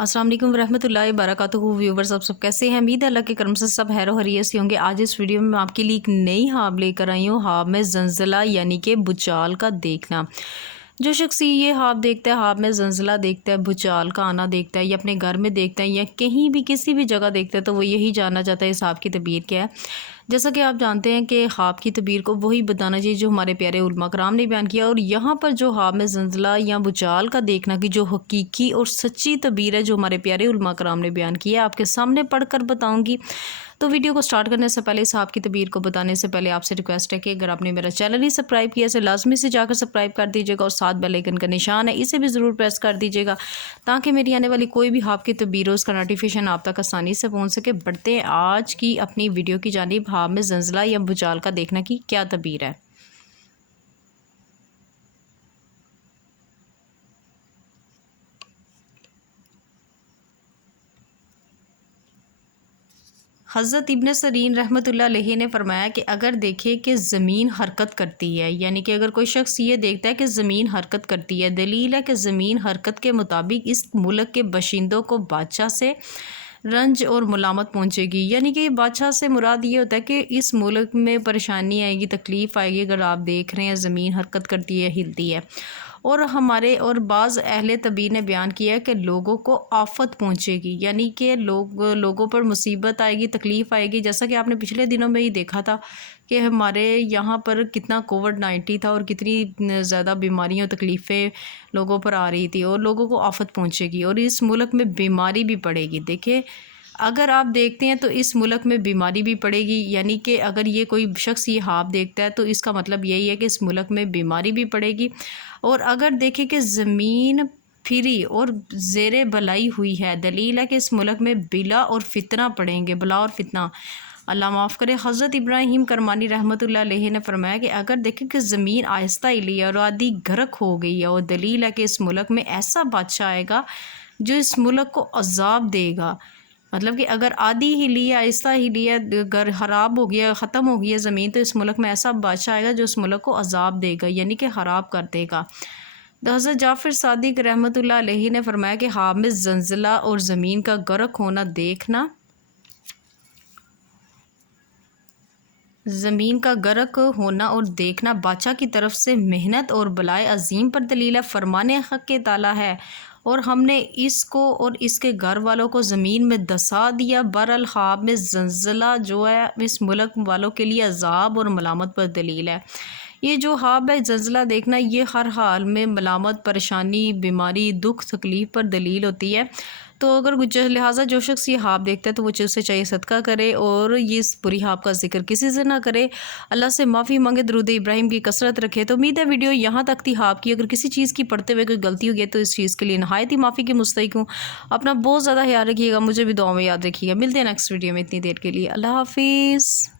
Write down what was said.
अस्सलाम वालेकुम रहमतुल्लाहि वबरकातुहू। व्यूवर्स, आप सब कैसे हैं? उम्मीद है अल्लाह के करम से सब हैरो हरीस से होंगे। आज इस वीडियो में मैं आपके लिए एक नई ख्वाब लेकर आई हूँ। ख्वाब में ज़लज़ला यानी कि भूचाल का देखना। जो शख्स ये ख्वाब देखता है, ख्वाब में ज़लज़ला देखता है, भूचाल का आना देखता है, या अपने घर में देखता है या कहीं भी किसी भी जगह देखता है, तो वो यही जानना चाहता है इस ख्वाब की तबीर क्या है। जैसा कि आप जानते हैं कि ख्वाब की तबीर को वही बताना चाहिए जो हमारे प्यारे उलमा कराम ने बयान किया। और यहाँ पर जो ख्वाब में ज़लज़ला या भूचाल का देखना की जो हकीकी और सच्ची तबीर है जो हमारे प्यारे उलमा कराम ने बयान किया है, आपके सामने पढ़कर बताऊँगी। तो वीडियो को स्टार्ट करने से पहले, इस ख्वाब की तबीर को बताने से पहले आपसे रिक्वेस्ट है कि अगर आपने मेरा चैनल ही सब्सक्राइब किया है लाजमी से जाकर सब्सक्राइब कर दीजिएगा, और साथ बेल आइकन का निशान है इसे भी ज़रूर प्रेस कर दीजिएगा ताकि मेरी आने वाली कोई भी ख्वाब की तबीर हो उसका नोटिफिकेशन आप तक आसानी से पहुंच सके। बढ़ते हैं आज की अपनी वीडियो की जानिब। ख्वाब में ज़लज़ला या भूचाल का देखना की क्या तबीर है। हज़रत इब्न सरीन रहमतुल्लाह अलैहि ने फरमाया कि अगर देखे कि ज़मीन हरकत करती है, यानी कि अगर कोई शख्स ये देखता है कि ज़मीन हरकत करती है, दलील है कि ज़मीन हरकत के मुताबिक इस मुल्क के बाशिंदों को बादशाह से रंज और मुलामत पहुंचेगी। यानी कि बादशाह से मुराद ये होता है कि इस मुल्क में परेशानी आएगी, तकलीफ़ आएगी। अगर आप देख रहे हैं ज़मीन हरकत करती है, हिलती है। और बाज़ अहले तबीर ने बयान किया है कि लोगों को आफत पहुंचेगी, यानी कि लोगों पर मुसीबत आएगी, तकलीफ़ आएगी। जैसा कि आपने पिछले दिनों में ही देखा था कि हमारे यहाँ पर कितना कोविड-19 था और कितनी ज़्यादा बीमारियाँ और तकलीफ़ें लोगों पर आ रही थी, और लोगों को आफत पहुंचेगी और इस मुल्क में बीमारी भी पड़ेगी। देखिए, अगर आप देखते हैं तो इस मुल्क में बीमारी भी पड़ेगी, यानी कि अगर ये कोई शख्स ये ख्वाब देखता है तो इसका मतलब यही है कि इस मुल्क में बीमारी भी पड़ेगी। और अगर देखें कि ज़मीन फिरी और ज़ेरे बलाई हुई है, दलील है कि इस मुल्क में बिला और फितना पड़ेंगे, बला और फितना, अल्लाह माफ़ करे। हज़रत इब्राहीम करमानी रहमतुल्लाह अलैहि ने फरमाया कि अगर देखें कि ज़मीन आहिस्ता हिली है और आधी गर्क हो गई है, और दलील है कि इस मुल्क में ऐसा बादशाह आएगा जो इस मुल्क को अजाब देगा। मतलब कि अगर आधी हिली है, आहिस्ता हिली है, घर ख़राब हो गया, ख़त्म हो गई है ज़मीन, तो इस मुल्क में ऐसा बादशाह आएगा जो इस मुल्क को अजाब देगा, यानी कि ख़राब कर देगा। तो हज़रत जाफ़र सादिक रहमतुल्लाह अलैहि ने फरमाया कि ख्वाब में ज़लज़ला और ज़मीन का गर्क होना देखना, ज़मीन का गर्क होना और देखना बादशाह की तरफ से मेहनत और बलाए अजीम पर दलील है, फरमाने हक़ के ताला है, और हमने इसको और इसके घर वालों को ज़मीन में दसा दिया। बहरहाल ख्वाब में ज़लज़ला जो है इस मुल्क वालों के लिए अजाब और मलामत पर दलील है। ये जो ख्वाब है ज़लज़ला देखना, ये हर हाल में मलामत, परेशानी, बीमारी, दुख, तकलीफ़ पर दलील होती है। तो अगर लिहाजा जो शख्स ये ख्वाब देखता है तो वो उससे चाहिए सदका करे और ये इस बुरी ख्वाब का जिक्र किसी से ना करे, अल्लाह से माफ़ी मांगे, दरूद इब्राहिम की कसरत रखे। तो उम्मीद है वीडियो यहाँ तक थी ख्वाब की। अगर किसी चीज़ की पढ़ते हुए कोई गलती हो गई तो इस चीज़ के लिए नहायत ही माफ़ी की मुस्तहिक हूँ। अपना बहुत ज़्यादा ख्याल रखिएगा, मुझे भी दुआ में याद रखिएगा। मिलते हैं नेक्स्ट वीडियो में, इतनी देर के लिए अल्लाह हाफिज़।